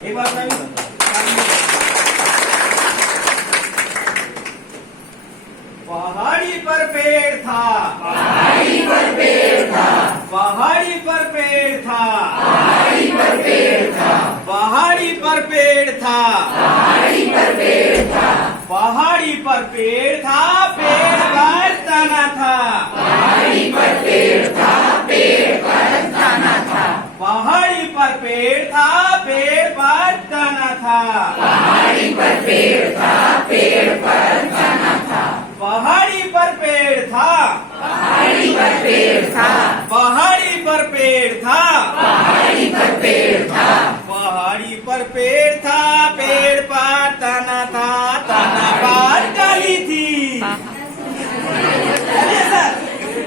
एक बार पहाड़ी पर पेड़ था, पहाड़ी पर पेड़ था, पहाड़ी पर पेड़ था, पहाड़ी पर पेड़ था, पहाड़ी पर पेड़ था, पहाड़ी पर पेड़ था, पहाड़ी पर पेड़ था, पेड़ पर तना था, पहाड़ी पर पेड़ था, पेड़ पर तना था, पहाड़ी पर पेड़ था, पेड़ पर तना था, पहाड़ी पर पेड़ था, पेड़ पर तना था, पहाड़ी पर पेड़ था, पहाड़ी पर पेड़ था, पहाड़ी पर पेड़ था, पहाड़ी पर पेड़ था, पहाड़ी पर पेड़ था, पेड़ पर तना था, तना पर डाली थी। अरे सर,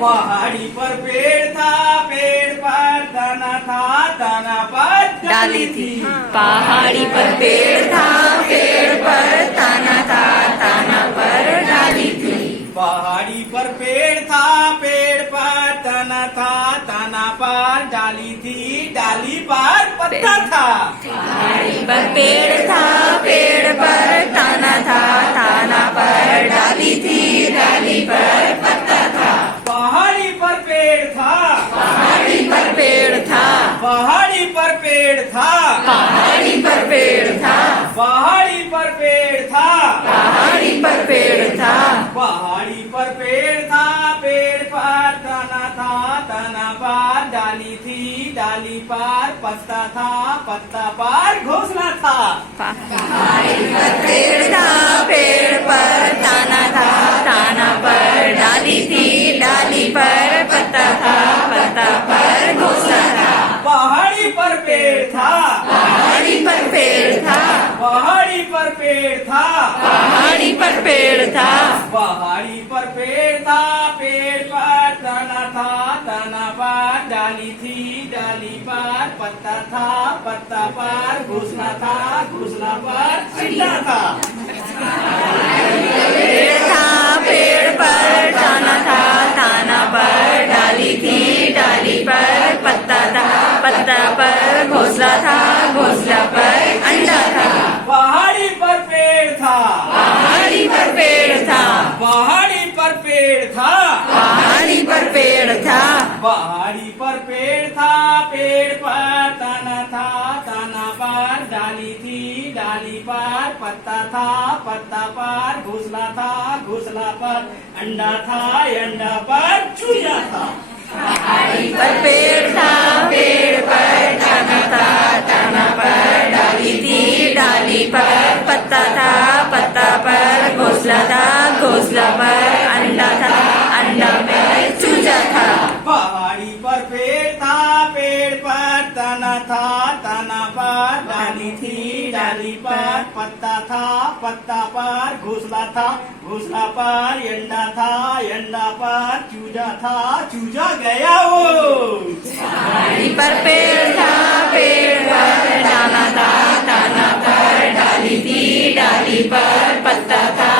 पहाड़ी पर पेड़ था, पेड़ पर तना था, तना पर डाली थी। पहाड़ी पर पेड़ था, पेड़ पर तना था, तना पर डाली थी। पहाड़ी पर पेड़ था, पेड़ पर तना था, तना पर डाली थी, डाली पर पत्ता था। पहाड़ी पर पेड़ था, पेड़ पर तना था, तना पर डाली थी, डाली पर पत्ता था। पहाड़ी पर पेड़ था, पहाड़ी पर पेड़ था, पहाड़ी पर पेड़ था, पहाड़ी पर पेड़ था, पहाड़ी पर पेड़ था, पहाड़ी पर पेड़ था, पहाड़ी पर पेड़ था, पेड़ पर तना था, तना पर डाली थी, डाली पर पत्ता था, पत्ता पर घोंसला था। पहाड़ी पर पेड़ था, पेड़ पर तना था, ताना पर डाली थी, डाली पर पत्ता था, पत्ता पर घोंसला था। पहाड़ी पर पेड़ था, पहाड़ी पर पेड़ था, पहाड़ी पर पेड़ था, पहाड़ी पर पेड़ था, पहाड़ी पर पेड़ था, पेड़ पर तना था, तना पर डाली थी, डाली पर पत्ता था, पत्ता पर घोंसला था, घोंसला पर अंडा था। पेड़ था, पेड़ पर तना था, ताना पर डाली थी, डाली पर पत्ता था, पत्ता पर घोंसला था, घोंसला पर अंडा था। पहाड़ी पर पेड़ था, पहाड़ी पर पेड़ था, पहाड़ी पर पेड़ था, पहाड़ी पर पेड़ था, पहाड़ी पर पेड़ था, पेड़ पर तना था, तना पर डाली थी, डाली पर पत्ता था, पत्ता पर घोंसला था, घोंसला पर अंडा था, अंडा पर चूजा था। पहाड़ी पर पेड़ था, पेड़ पर तना था, तना पर डाली थी, डाली पर पत्ता था, पत्ता पर घोंसला था, घोंसला पर अंडा था, अंडा पर चूजा था। पहाड़ी पर पेड़ था, पेड़ पर तना था, तना पर डाली थी, डाली पर पत्ता था, पत्ता पर घोंसला था, घोंसला पर अंडा था, अंडा पर चूजा था, चूजा गया वो। पहाड़ी पर पेड़ था, पेड़ पर तना था, तना पर डाली थी, डाली पर पत्ता था,